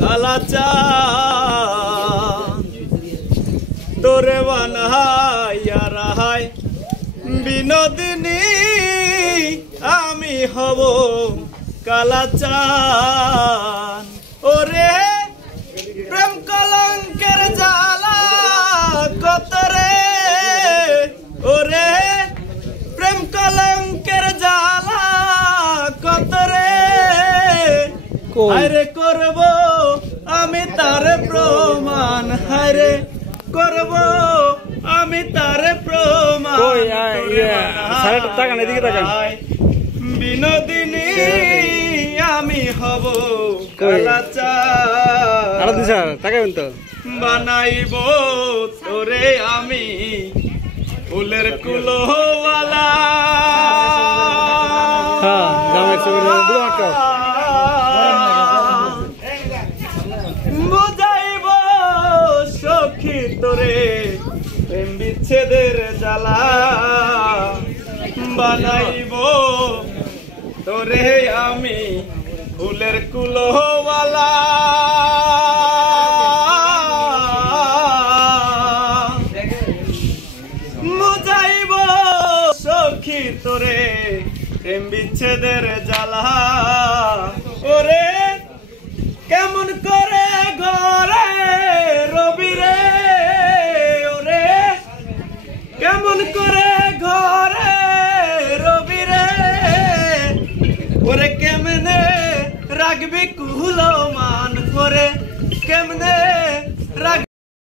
কালাচাঁদ তোরে বানাইয়া রাহাই বিনোদিনী আমি হব কালাচাঁদ। ওরে প্রেম কলঙ্কের জ্বালা কত রে, ওরে প্রেম কলঙ্কের জ্বালা কত রে, হায়রে করব আমি তার প্রমাণ, হায়রে করব আমি তার প্রমাণ। বিনোদিনী আমি হব কালাচাঁদ, বানাইব তোরে আমি ফুলের কুলোওয়ালা। বুঝাইব সখী তোরে প্রেম বিচ্ছেদের জ্বালা, বানাইব তোরে আমি ফুলের কুলোওয়ালা। বুঝাইব সখী তোরে প্রেম বিচ্ছেদের জ্বালা। ওরে কেমন করে ঘরে রবি রে, ওরে কেমন করে ঘরে রবি রে, ওরে কেমনে রাখবি কুলো মান করে, কেমনে